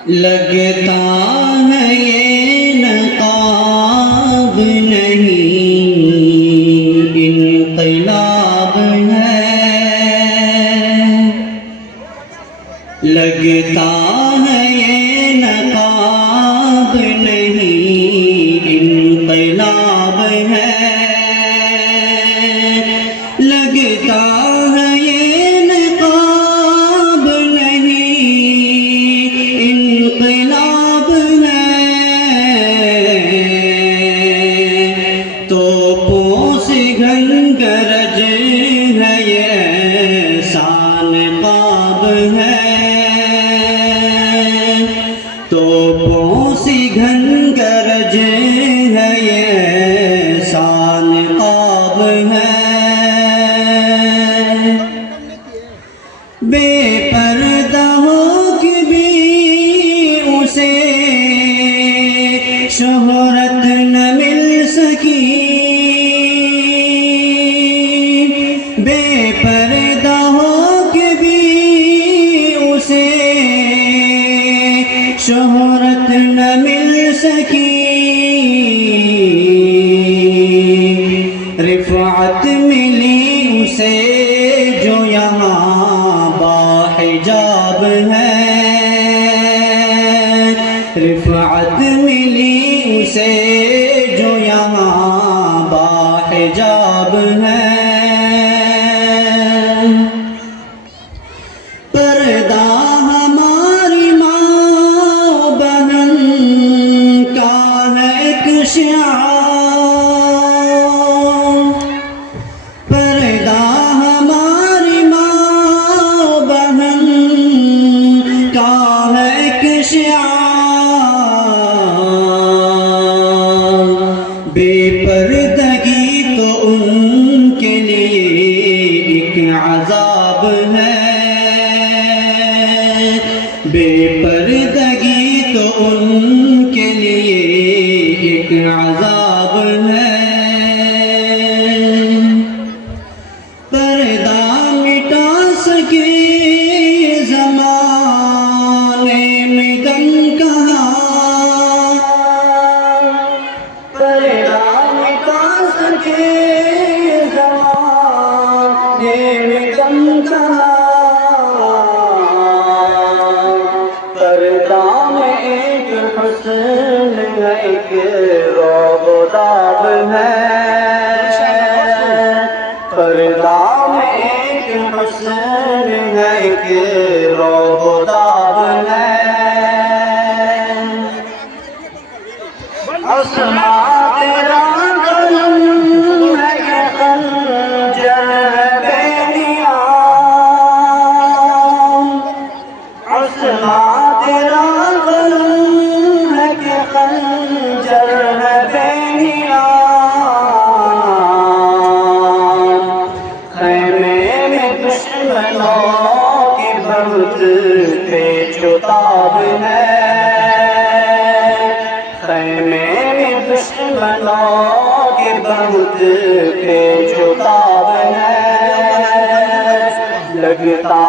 لگتا ہے یہ نقاب نہیں انقلاب ہے، لگتا ہے یہ نقاب نہیں انقلاب ہے، لگتا ہے یہ نقاب نہیں انقلاب ہے، توپوں سے گھن گرج ہے یہ ایسا نقاب ہے، توپوں سے گھن گرج ہے یہ ایسا نقاب ہے، بے پردہ ہو کے بھی اسے شہرت نہ مل سکی، بے پردہ ہو کے بھی اسے شہرت نہ مل سکی، رفعت ملی اسے جو یہاں باحجاب ہے، رفعت ملی اسے جو یہاں باحجاب ہے، پردہ ہماری ماں بہن کا ہے ایک شعار، پردہ ہماری ماں بہن کا ہے ایک شعار، بے پردگی تو ان کے لیے ایک عذاب ہے، بے پردگی تو ان کے لیے ایک عذاب ہے، پردہ مٹا سکے زمانے میں دم کہاں، پردہ مٹا سکے زمانے میں دم کہاں، پردہ میں ایک حسن ہے ایک رعب و رعب ہے، پردہ میں ایک حسن ہے ایک رعب و رعب ہے، آسماں تیرا قلم ہے کہ خنجر ہے بے نیام، آسماں تیرا قلم ہے کہ خنجر ہے بے نیام، خیمے میں دشمنوں کی بہت پیچ و تاب ہے، خیمے میں دشمنوں کی بہت پیچ و تاب ہے، لگتا